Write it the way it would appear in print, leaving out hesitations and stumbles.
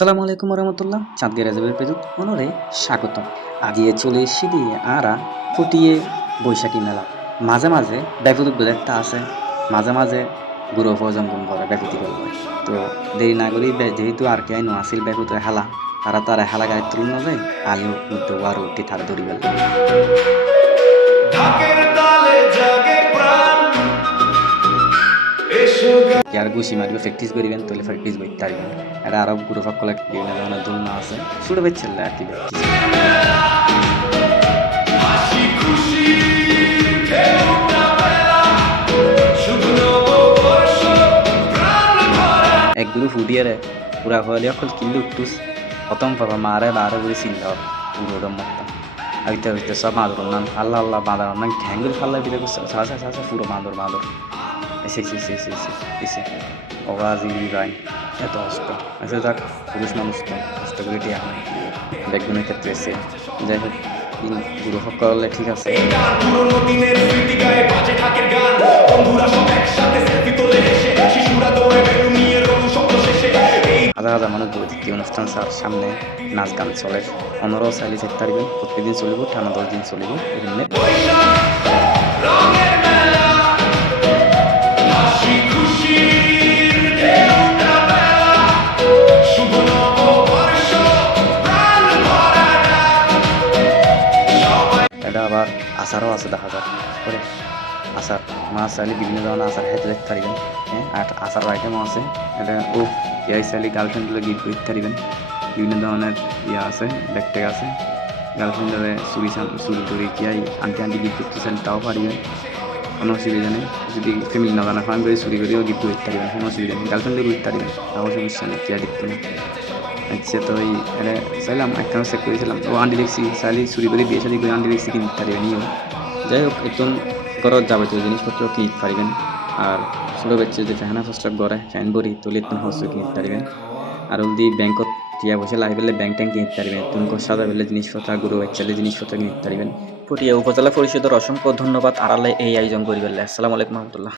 আসসালামু আলাইকুম রহমতুল্লাহ চাঁদগের রাজাবের পেজুত মনরে স্বাগতম আজিয়ে চলে এসে দিয়ে আরা ফুটিয়ে বৈশাখী মেলা মাঝে মাঝে ব্যাপক একটা আছে মাঝে মাঝে গুরু ফজঙ্গম করে ব্যাপতি করবে তো দেরি না করি যেহেতু আর কে আইনো আসিল ব্যাপত হেলা তারা তারা হেলা গায়ে তুলন না যায় আলিও উদ্যোগ আর উঠি তারা দৌড়ি গেল আর গুছি মারিবে প্র্যাকটিস করিবেন তাহলে প্র্যাকটিস করতে পারবেন এটা আরো গ্রুপ অফ কলেক্ট বিভিন্ন ধরনের দোলনা আছে ছোটো বেচ্ছেলে আর কি এক গ্রুপ উডিয়ারে পুরা হলে অকল কিনলে উঠতুস প্রথম পাবা মারে বারে করে চিন্তা পুরোটা মতো আইতে হইতে সব মাদুর নাম আল্লাহ আল্লাহ বাঁধার নাম ঘ্যাঙ্গুল ফাল্লা দিলে সাসা সাসা পুরো বাঁদর বাঁদর এসে এসে এসে এসে এসে অবাজি ভাই এত কষ্ট আচ্ছা যাক পুরুষ মানুষ তো কষ্ট করে দিয়ে ব্যাকগ্রাউন্ডের ক্ষেত্রে এসে যাই হোক গুরু করলে ঠিক আছে হাজার হাজার মানুষ বৈদিক অনুষ্ঠান সামনে নাচ গান চলে অন্যরাও চাইলে যেতে পারবেন প্রত্যেকদিন চলিব টানা 10 দিন চলিব এখানে এটা আবার আচারও আছে দেখা যায় করে আচার মাছ চাইলে বিভিন্ন ধরনের আচার খেতে দেখতে পারবেন হ্যাঁ আর আচার আইটেমও আছে এটা ও ইয়াই চাইলে গার্লফ্রেন্ডগুলো গিফট করতে পারবেন বিভিন্ন ধরনের ইয়ে আছে ব্যাগট্যাগ আছে গার্লফ্রেন্ডের চুরি টুরি কিয়াই আন্টি আন্টি গিফট করতে চান তাও পারবেন কোনো অসুবিধা নেই যদি ফ্যামিলি না জানা ফার্ম করে চুরি করেও গিফট করতে পারবেন কোনো অসুবিধা নেই গার্লফ্রেন্ডে করতে পারবেন তাও সমস্যা নেই কিয়া দেখতে নেই আচ্ছা তো ওই এটা চাইলাম একখানে চেক করেছিলাম ও আন্টি দেখছি চাইলে চুরি করে বিয়ে শাদি করে আন্টি দেখছি কিনতে পারবেন ইও যাই হোক একজন ঘরত যাবতীয় জিনিসপত্র কিনতে পারবেন আর ছোটো বাচ্চা যে ফ্যানা ফার্স্টার গড়ে ফ্যান বড়ি তুলে একটু হস্ত কিনতে পারবেন আর যদি ব্যাংকত টিয়া বসে লাই পেলে ব্যাংক ট্যাঙ্ক কিনতে পারবেন তুমি সাদা পেলে জিনিসপত্র গুরু বাচ্চালে জিনিসপত্র কিনতে পারবেন পটিয়া উপজেলা পরিষদের অসংখ্য ধন্যবাদ আড়ালে এই আয়োজন করিবেন আসসালামু আলাইকুম রহমতুল্লাহ।